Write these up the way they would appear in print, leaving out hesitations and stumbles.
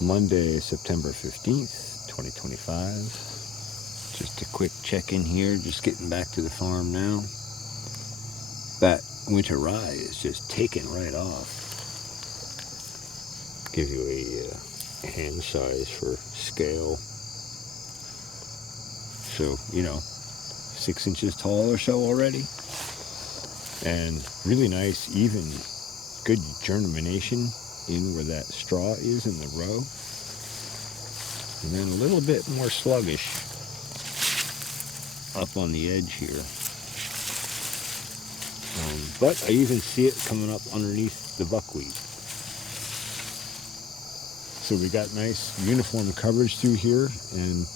Monday, September 15th, 2025. Just a quick check-in here, just getting back to the farm now. That winter rye is just taking right off. Give you a hand size for scale. So, 6 inches tall or so already. And really nice, even, good germination in where that straw is in the row. And then a little bit more sluggish up on the edge here. But I even see it coming up underneath the buckwheat. So we got nice uniform coverage through here, and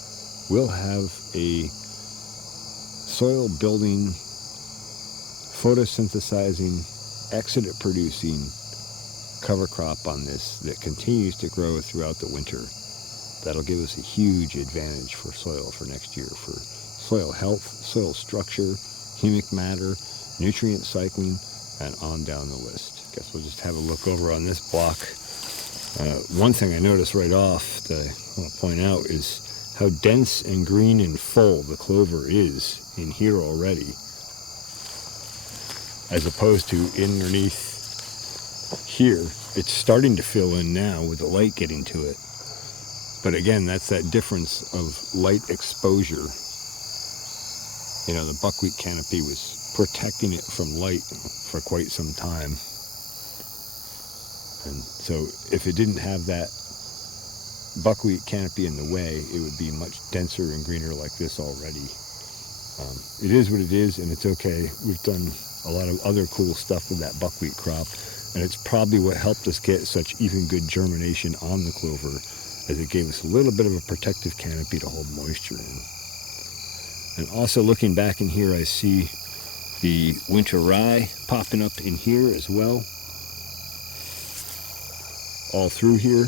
we'll have a soil building, photosynthesizing, exudate producing cover crop on this that continues to grow throughout the winter. That'll give us a huge advantage for soil for next year, for soil health, soil structure, humic matter, nutrient cycling, and on down the list. Guess we'll just have a look over on this block. One thing I noticed right off that I want to point out is how dense and green and full the clover is in here already, as opposed to underneath here. It's starting to fill in now with the light getting to it. But again, that's that difference of light exposure. The buckwheat canopy was protecting it from light for quite some time. And so if it didn't have that buckwheat canopy in the way, it would be much denser and greener like this already. It is what it is, and it's okay. We've done a lot of other cool stuff with that buckwheat crop, and it's probably what helped us get such even good germination on the clover, as it gave us a little bit of a protective canopy to hold moisture in. And also looking back in here, I see the winter rye popping up in here as well, all through here,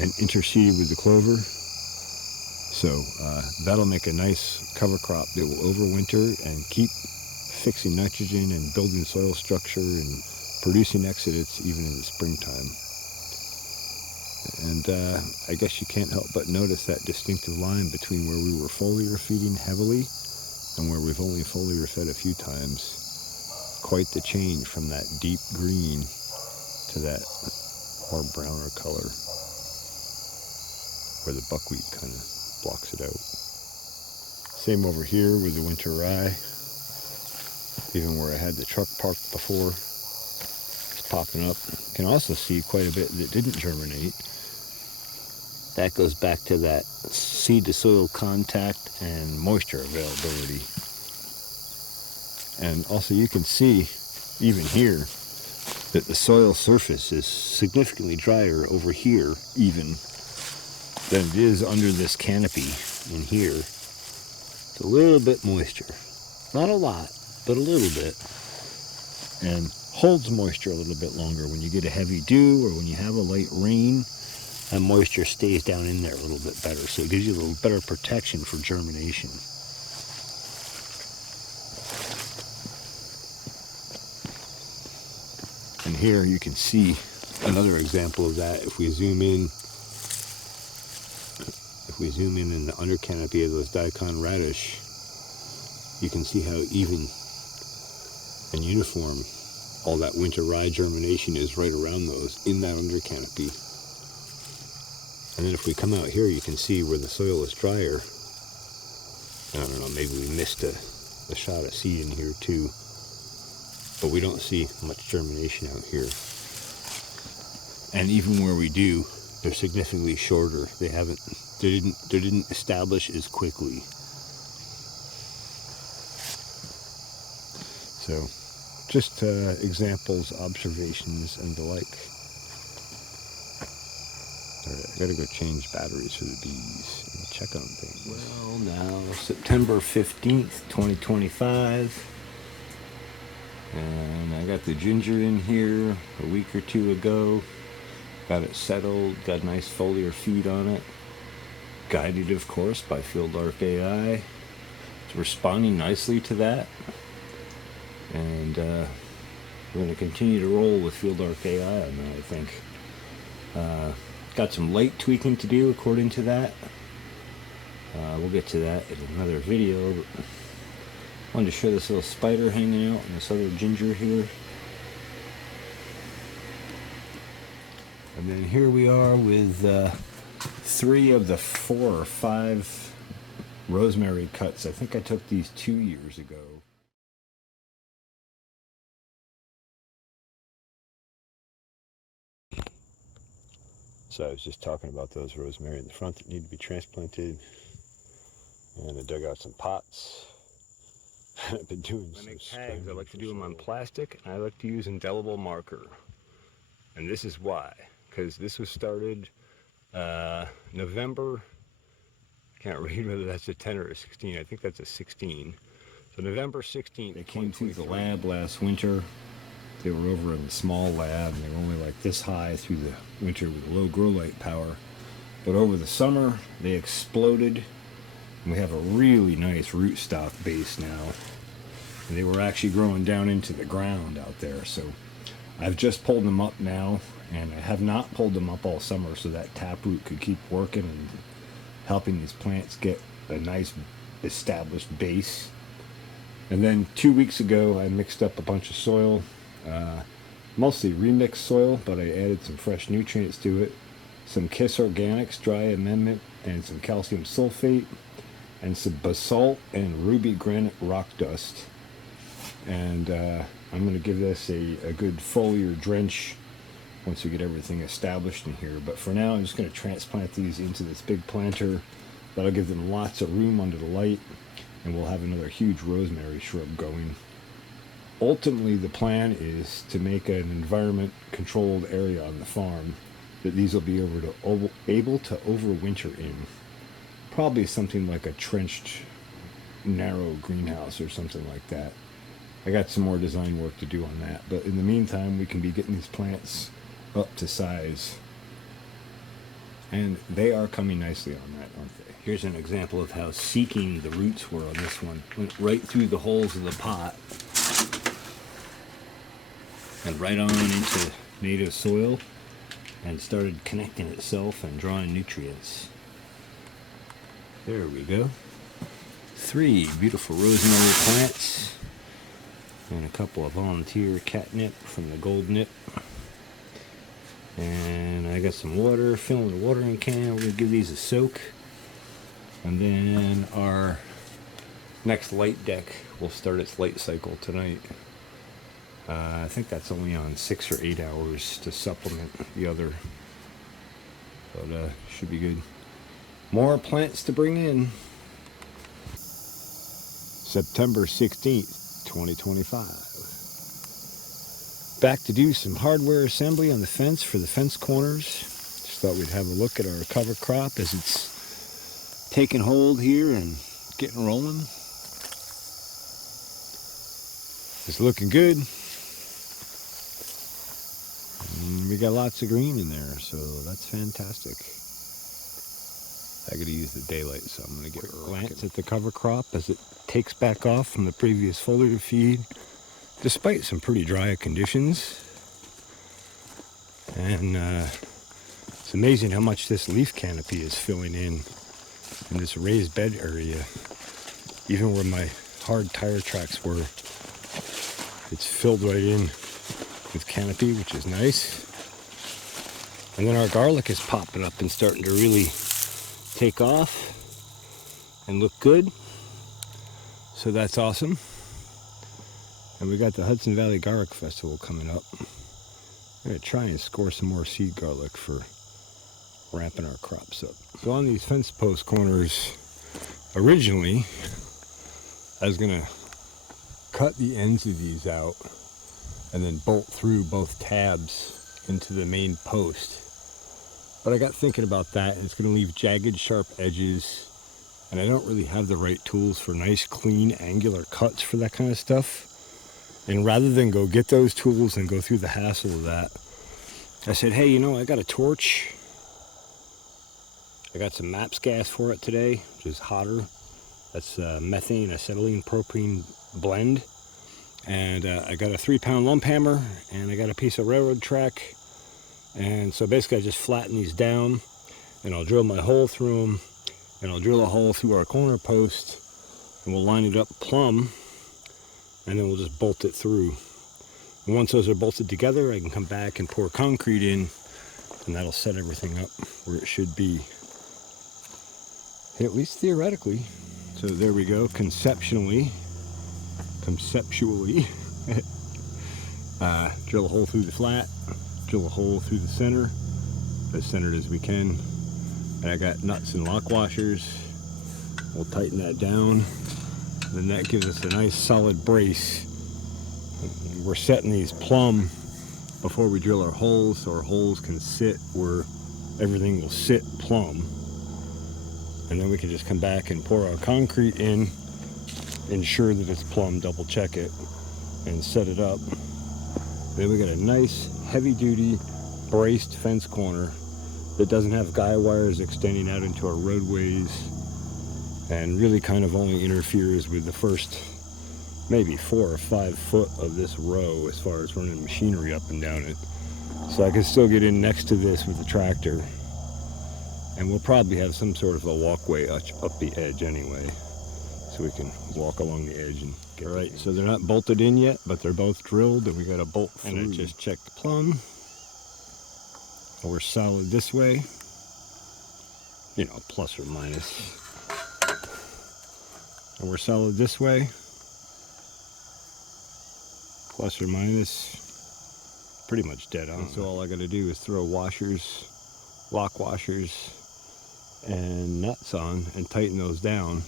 and interseeded with the clover. So that'll make a nice cover crop that will overwinter and keep fixing nitrogen and building soil structure and producing exudates even in the springtime. And I guess you can't help but notice that distinctive line between where we were foliar feeding heavily and where we've only foliar fed a few times. Quite the change from that deep green to that more browner color, where the buckwheat kind of blocks it out. Same over here with the winter rye. Even where I had the truck parked before, it's popping up. You can also see quite a bit that didn't germinate. That goes back to that seed to soil contact and moisture availability. And also you can see, even here, that the soil surface is significantly drier over here even than it is under this canopy in here. It's a little bit moisture. Not a lot, but a little bit. And holds moisture a little bit longer. When you get a heavy dew or when you have a light rain, that moisture stays down in there a little bit better. So it gives you a little better protection for germination. And here you can see another example of that. If we zoom in the under canopy of those daikon radish, you can see how even and uniform all that winter rye germination is right around those in that under canopy. And then if we come out here, you can see where the soil is drier. I don't know, maybe we missed a shot of seed in here too, but we don't see much germination out here. And even where we do, they're significantly shorter. They didn't establish as quickly. So, just examples, observations, and the like. Alright, I gotta go change batteries for the bees and check on things. Well, now September 15th, 2025. And I got the ginger in here a week or two ago. Got it settled, got a nice foliar feed on it. Guided, of course, by Field Arc AI. It's responding nicely to that. And we're going to continue to roll with Field Arc AI on that, I think. Got some light tweaking to do according to that. We'll get to that in another video. But I wanted to show this little spider hanging out and this other ginger here. And then here we are with 3 of the 4 or 5 rosemary cuts. I think I took these 2 years ago. So I was just talking about those rosemary in the front that need to be transplanted. And I dug out some pots. I've been doing some tags. I like to do them on plastic, and I like to use indelible marker. And this is why. Because this was started November, I can't read whether that's a 10 or a 16, I think that's a 16. So November 16th. They came through the lab last winter. They were over in the small lab, and they were only like this high through the winter with low grow light power. But over the summer, they exploded, and we have a really nice rootstock base now. And they were actually growing down into the ground out there, so I've just pulled them up now, and I have not pulled them up all summer so that taproot could keep working and helping these plants get a nice established base. And then 2 weeks ago, I mixed up a bunch of soil, mostly remixed soil, but I added some fresh nutrients to it, some Kiss Organics dry amendment, and some calcium sulfate, and some basalt and ruby granite rock dust. And I'm going to give this a good foliar drench once we get everything established in here. But for now, I'm just going to transplant these into this big planter. That'll give them lots of room under the light, and we'll have another huge rosemary shrub going. Ultimately, the plan is to make an environment controlled area on the farm that these will be able to overwinter in. Probably something like a trenched, narrow greenhouse or something like that. I got some more design work to do on that, but in the meantime, we can be getting these plants up to size. And they are coming nicely on that, aren't they? Here's an example of how seeking the roots were on this one. Went right through the holes of the pot and right on into native soil and started connecting itself and drawing nutrients. There we go. 3 beautiful rosemary plants and a couple of volunteer catnip from the gold nip. And I got some water, filling the watering can. We're going to give these a soak. And then our next light deck will start its light cycle tonight. I think that's only on 6 or 8 hours to supplement the other. But should be good. More plants to bring in. September 16th, 2025. Back to do some hardware assembly on the fence for the fence corners. Just thought we'd have a look at our cover crop as it's taking hold here and getting rolling. It's looking good. And we got lots of green in there, so that's fantastic. I gotta use the daylight, so I'm gonna get a glance at the cover crop as it takes back off from the previous foliar feed, despite some pretty dry conditions. And it's amazing how much this leaf canopy is filling in this raised bed area. Even where my hard tire tracks were, it's filled right in with canopy, which is nice. And then our garlic is popping up and starting to really take off and look good. So that's awesome. And we got the Hudson Valley Garlic Festival coming up. I'm going to try and score some more seed garlic for ramping our crops up. So on these fence post corners, originally I was going to cut the ends of these out and then bolt through both tabs into the main post. But I got thinking about that, and it's going to leave jagged, sharp edges, and I don't really have the right tools for nice, clean, angular cuts for that kind of stuff. And rather than go get those tools and go through the hassle of that, I said, hey, you know, I got a torch. I got some MAPS gas for it today, which is hotter. That's methane, acetylene, propane blend. And I got a 3-pound lump hammer, and I got a piece of railroad track, And so basically I just flatten these down, and I'll drill my hole through them, and I'll drill a hole through our corner post, and we'll line it up plumb, and then we'll just bolt it through. And once those are bolted together, I can come back and pour concrete in, and that'll set everything up where it should be, at least theoretically. So there we go, conceptually, drill a hole through the flat, drill a hole through the center, as centered as we can, and I got nuts and lock washers. We'll tighten that down, then that gives us a nice solid brace. We're setting these plumb before we drill our holes, so our holes can sit where everything will sit plumb, and then we can just come back and pour our concrete in, ensure that it's plumb, double check it, and set it up. Then we got a nice heavy-duty braced fence corner that doesn't have guy wires extending out into our roadways, and really kind of only interferes with the first maybe 4 or 5 foot of this row as far as running machinery up and down it. So I can still get in next to this with the tractor, and we'll probably have some sort of a walkway up the edge anyway, so we can walk along the edge and get right. So they're not bolted in yet, but they're both drilled, and we got a bolt through. And I just checked the plumb. We're solid this way, you know, plus or minus. And we're solid this way, plus or minus, pretty much dead on. So all I got to do is throw washers, lock washers, and nuts on and tighten those down.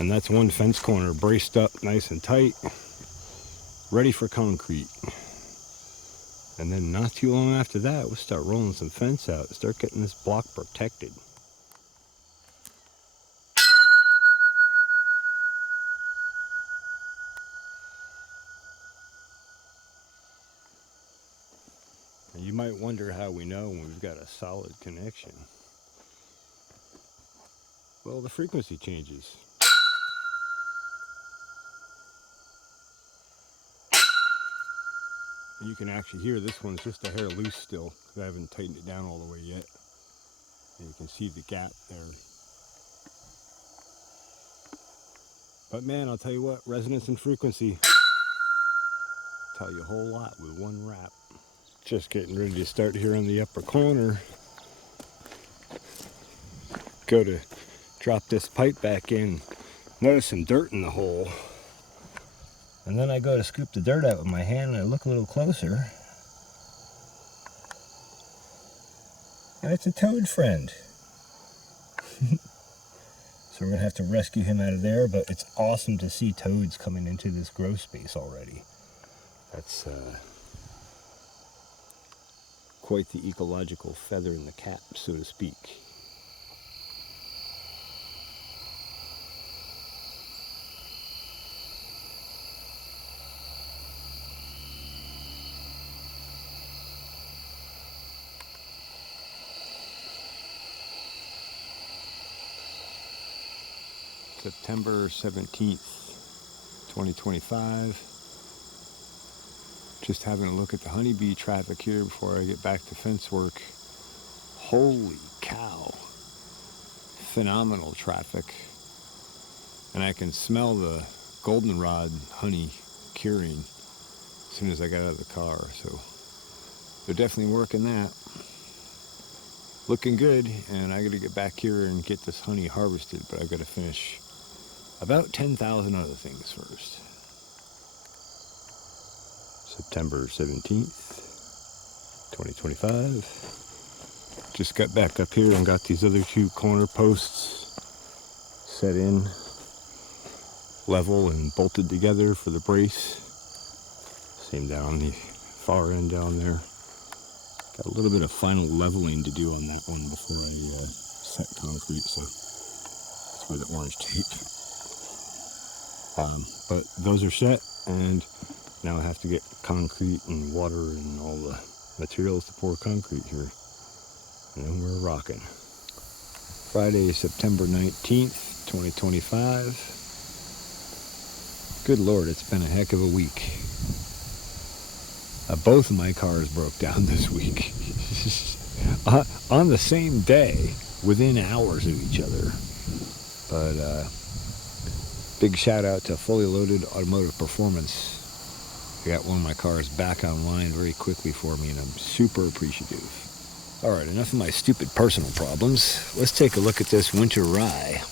And that's one fence corner braced up nice and tight, ready for concrete. And then not too long after that, we'll start rolling some fence out, start getting this block protected. And you might wonder how we know when we've got a solid connection. Well, the frequency changes. And you can actually hear this one's just a hair loose still, because I haven't tightened it down all the way yet. And you can see the gap there. But man, I'll tell you what, resonance and frequency tell you a whole lot with one wrap. Just getting ready to start here on the upper corner. Go to drop this pipe back in. Notice some dirt in the hole. And then I go to scoop the dirt out with my hand, and I look a little closer. And it's a toad friend. So we're going to have to rescue him out of there, but it's awesome to see toads coming into this grow space already. That's quite the ecological feather in the cap, so to speak. September 17th, 2025. Just having a look at the honeybee traffic here before I get back to fence work. Holy cow. Phenomenal traffic. And I can smell the goldenrod honey curing as soon as I got out of the car. So they're definitely working that. Looking good, and I got to get back here and get this honey harvested, but I got to finish about 10,000 other things first. September 17th, 2025. Just got back up here and got these other 2 corner posts set in, level and bolted together for the brace. Same down the far end down there. Got a little bit of final leveling to do on that one before I set concrete, so that's where the orange tape. But those are set, and now I have to get concrete and water and all the materials to pour concrete here. And then we're rocking. Friday, September 19th, 2025. Good Lord, it's been a heck of a week. Both of my cars broke down this week. On the same day, within hours of each other. But big shout out to Fully Loaded Automotive Performance. I got one of my cars back online very quickly for me, and I'm super appreciative. All right, enough of my stupid personal problems. Let's take a look at this winter rye.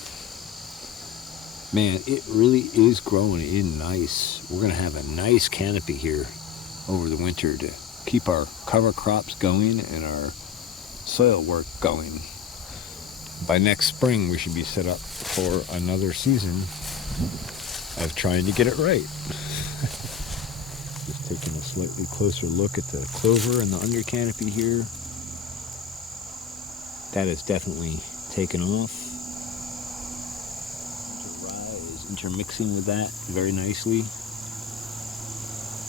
Man, it really is growing in nice. We're going to have a nice canopy here over the winter to keep our cover crops going and our soil work going. By next spring, we should be set up for another season of trying to get it right. Just taking a slightly closer look at the clover and the under canopy here. That is definitely taken off. The rye is intermixing with that very nicely.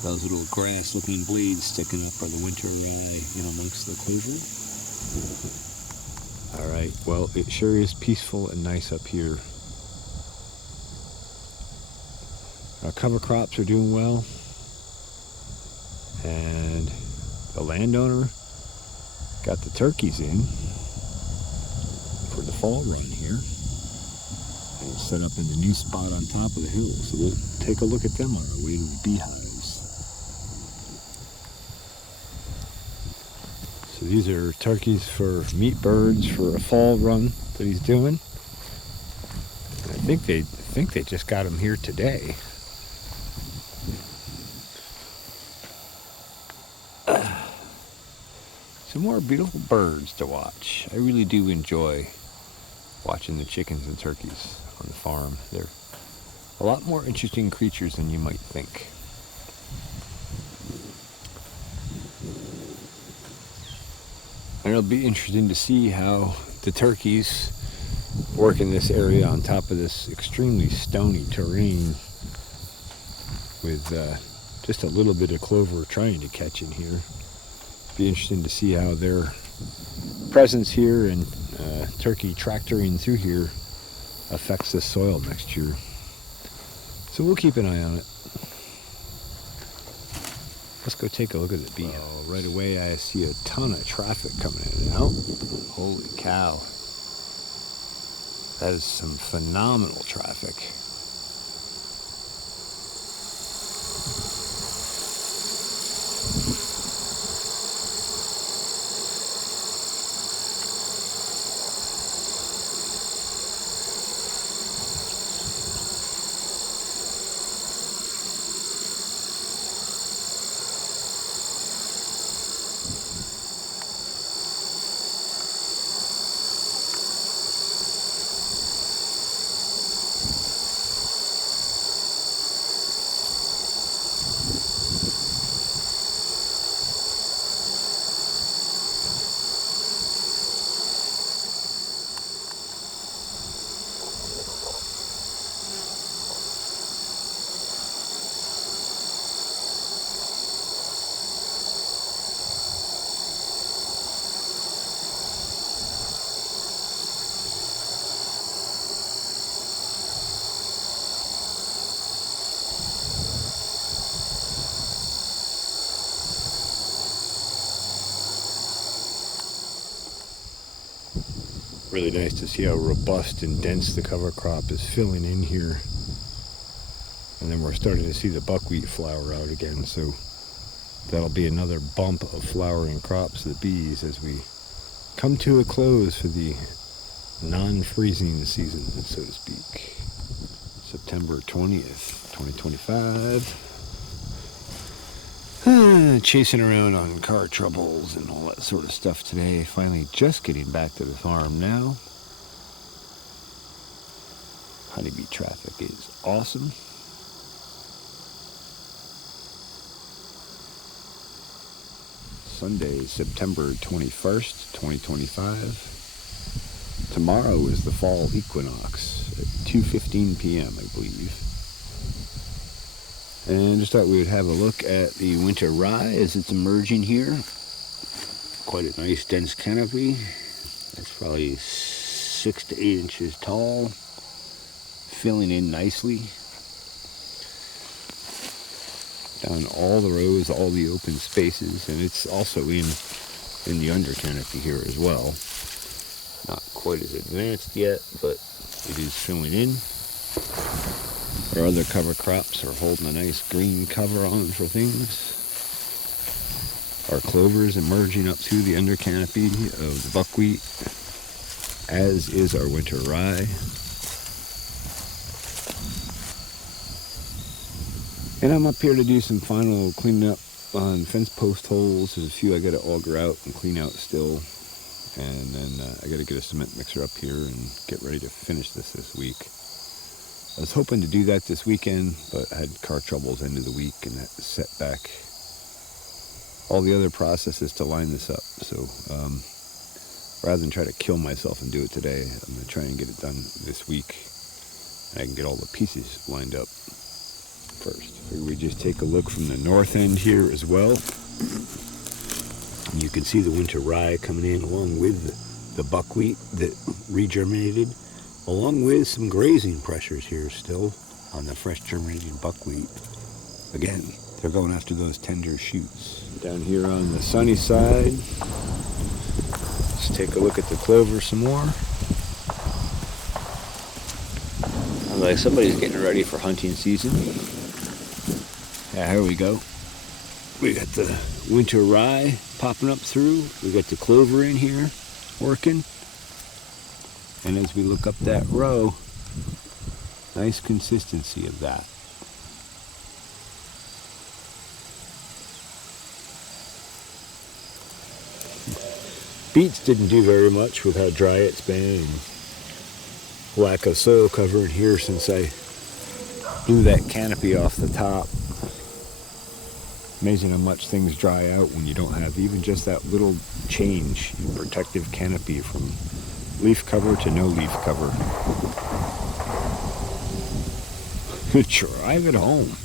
Those little grass-looking blades sticking up are the winter rye in amongst the clover. All right, well, it sure is peaceful and nice up here. Our cover crops are doing well, and the landowner got the turkeys in for the fall run here, and set up in the new spot on top of the hill. So we'll take a look at them on our way to the beehives. So these are turkeys for meat birds for a fall run that he's doing. I think they just got them here today. Some more beautiful birds to watch. I really do enjoy watching the chickens and turkeys on the farm. They're a lot more interesting creatures than you might think. And it'll be interesting to see how the turkeys work in this area on top of this extremely stony terrain with just a little bit of clover trying to catch in here. Be interesting to see how their presence here and turkey tractoring through here affects the soil next year. So we'll keep an eye on it. Let's go take a look at the bee. Right away I see a ton of traffic coming in and out. Holy cow. That is some phenomenal traffic. Really nice to see how robust and dense the cover crop is filling in here. And then we're starting to see the buckwheat flower out again, so that'll be another bump of flowering crops to the bees as we come to a close for the non-freezing season, so to speak. September 20th, 2025. Chasing around on car troubles and all that sort of stuff today. Finally just getting back to the farm now. Honeybee traffic is awesome. Sunday, September 21st, 2025. Tomorrow is the fall equinox at 2:15 p.m., I believe. And just thought we would have a look at the winter rye as it's emerging here. Quite a nice dense canopy. That's probably 6 to 8 inches tall. Filling in nicely. down all the rows, all the open spaces, and it's also in the under canopy here as well. Not quite as advanced yet, but it is filling in. Our other cover crops are holding a nice green cover on for things. Our clover is emerging up through the under canopy of the buckwheat, as is our winter rye. And I'm up here to do some final cleaning up on fence post holes. There's a few I got to auger out and clean out still. And then I got to get a cement mixer up here and get ready to finish this week. I was hoping to do that this weekend, but I had car troubles end of the week, and that set back all the other processes to line this up. So rather than try to kill myself and do it today, I'm going to try and get it done this week. And I can get all the pieces lined up first. We just take a look from the north end here as well. And you can see the winter rye coming in along with the buckwheat that regerminated, along with some grazing pressures here still on the fresh germinating buckwheat. Again, they're going after those tender shoots. Down here on the sunny side, let's take a look at the clover some more. Like somebody's getting ready for hunting season. Yeah, here we go. We got the winter rye popping up through. We got the clover in here working. And as we look up that row, nice consistency of that. Beets didn't do very much with how dry it's been and lack of soil cover in here since I blew that canopy off the top. Amazing how much things dry out when you don't have even just that little change in protective canopy from leaf cover to no leaf cover. Drive it home.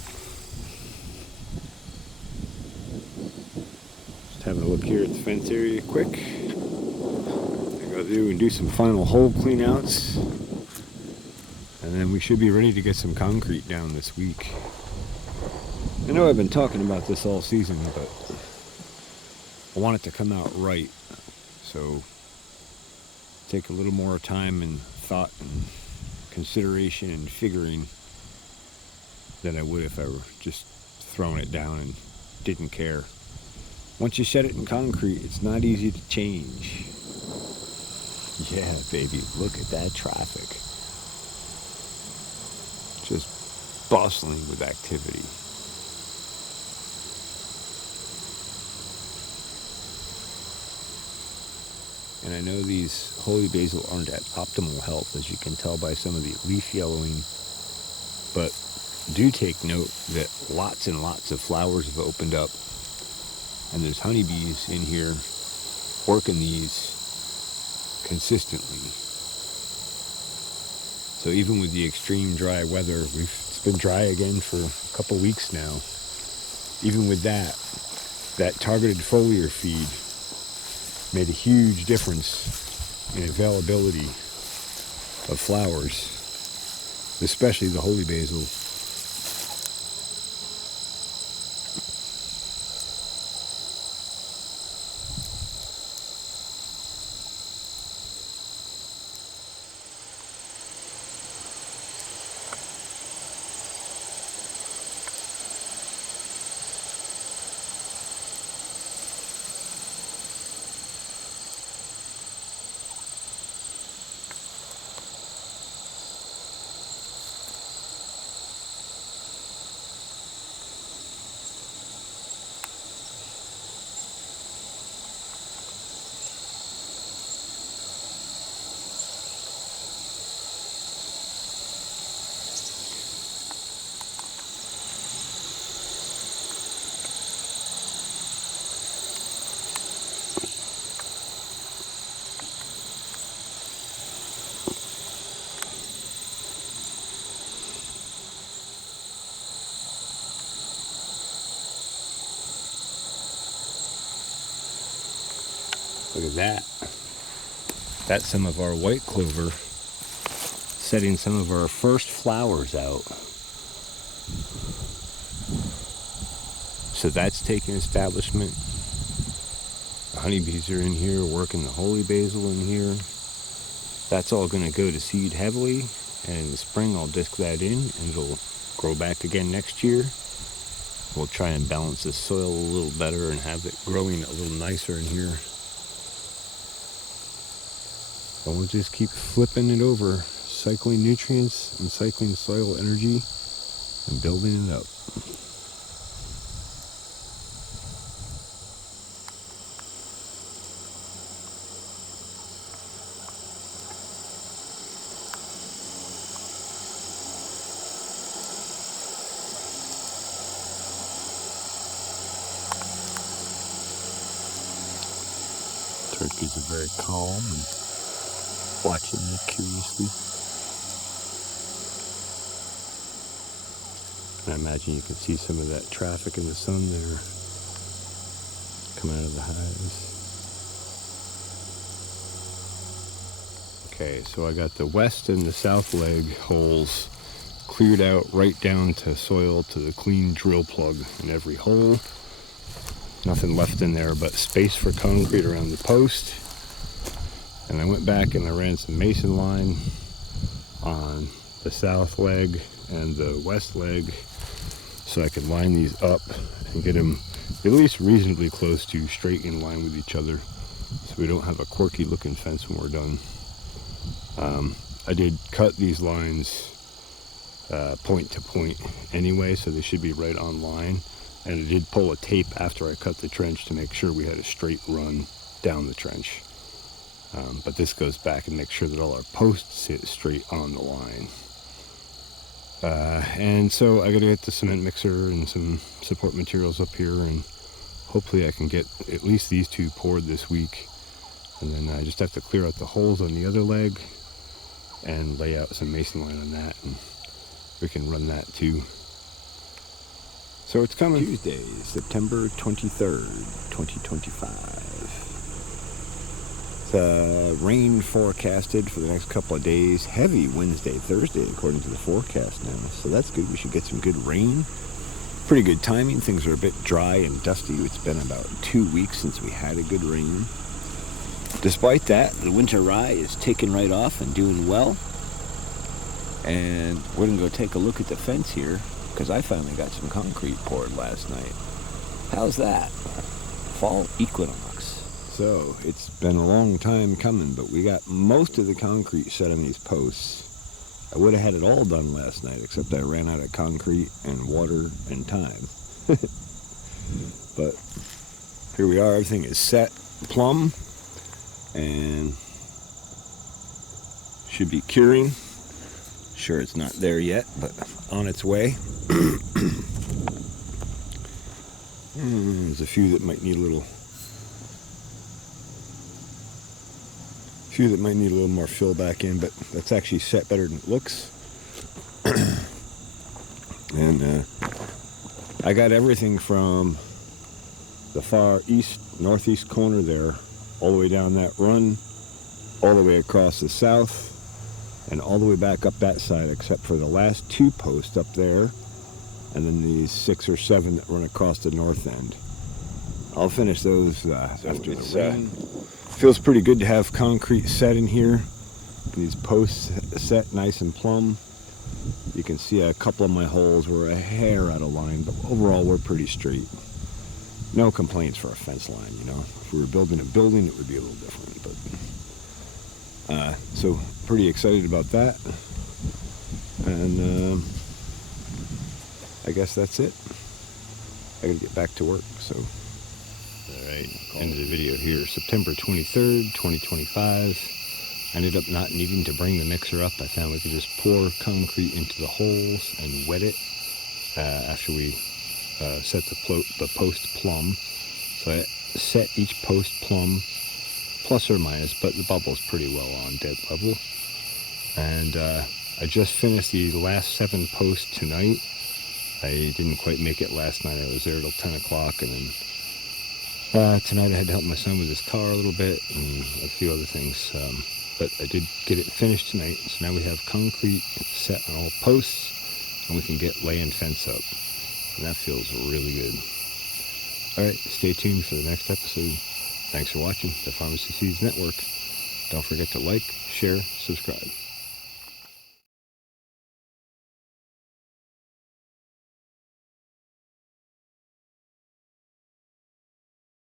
Just having a look here at the fence area quick. I gotta do and do some final hole clean outs. And then we should be ready to get some concrete down this week. I know I've been talking about this all season, but I want it to come out right. So take a little more time and thought and consideration and figuring than I would if I were just throwing it down and didn't care. Once you set it in concrete, it's not easy to change. Yeah, baby, look at that traffic. Just bustling with activity. And I know these holy basil aren't at optimal health, as you can tell by some of the leaf yellowing, but do take note that lots and lots of flowers have opened up, and there's honeybees in here working these consistently. So even with the extreme dry weather, it's been dry again for a couple weeks now. Even with that targeted foliar feed made a huge difference in availability of flowers, especially the holy basil. Look at that. That's some of our white clover setting some of our first flowers out. So that's taking establishment. The honeybees are in here working the holy basil in here. That's all going to go to seed heavily, and in the spring I'll disc that in and it'll grow back again next year. We'll try and balance the soil a little better and have it growing a little nicer in here. And we'll just keep flipping it over, cycling nutrients and cycling soil energy and building it up. Turkeys are very calm and watching me curiously. And I imagine you can see some of that traffic in the sun there coming out of the hives. Okay, so I got the west and the south leg holes cleared out right down to soil to the clean drill plug in every hole. Nothing left in there but space for concrete around the post. And I went back and I ran some mason line on the south leg and the west leg so I could line these up and get them at least reasonably close to straight in line with each other so we don't have a quirky looking fence when we're done. I did cut these lines point to point anyway, so they should be right on line. And I did pull a tape after I cut the trench to make sure we had a straight run down the trench. But this goes back and makes sure that all our posts sit straight on the line. And so I gotta get the cement mixer and some support materials up here, and hopefully I can get at least these two poured this week. And then I just have to clear out the holes on the other leg and lay out some mason line on that, and we can run that too. So it's coming. Tuesday, September 23rd, 2025. Rain forecasted for the next couple of days. Heavy Wednesday, Thursday, according to the forecast now. So that's good. We should get some good rain. Pretty good timing. Things are a bit dry and dusty. It's been about 2 weeks since we had a good rain. Despite that, the winter rye is taking right off and doing well. And we're going to go take a look at the fence here, because I finally got some concrete poured last night. How's that? Fall equinox. So, it's been a long time coming, but we got most of the concrete set on these posts. I would have had it all done last night, except I ran out of concrete and water and time. But here we are, everything is set plumb, and should be curing. Sure, it's not there yet, but on its way. There's a few that might need a little more fill back in, but that's actually set better than it looks. And I got everything from the far east, northeast corner there, all the way down that run, all the way across the south, and all the way back up that side, except for the last two posts up there, and then these 6 or 7 that run across the north end. I'll finish those after the rain. Feels pretty good to have concrete set in here. These posts set nice and plumb. You can see a couple of my holes were a hair out of line, but overall we're pretty straight. No complaints for a fence line, you know. If we were building a building, it would be a little different, but so pretty excited about that. And I guess that's it. I gotta get back to work, so. Alright, end of the video here. September 23rd, 2025. I ended up not needing to bring the mixer up. I found we could just pour concrete into the holes and wet it after we set the post plumb. So I set each post plumb, plus or minus, but the bubble's pretty well on dead level. And I just finished the last 7 posts tonight. I didn't quite make it last night. I was there till 10 o'clock, and then tonight I had to help my son with his car a little bit and a few other things. But I did get it finished tonight, so now we have concrete set on all posts, and we can get laying fence up. And that feels really good. All right, stay tuned for the next episode. Thanks for watching the Pharmacy Seeds Network. Don't forget to like, share, subscribe.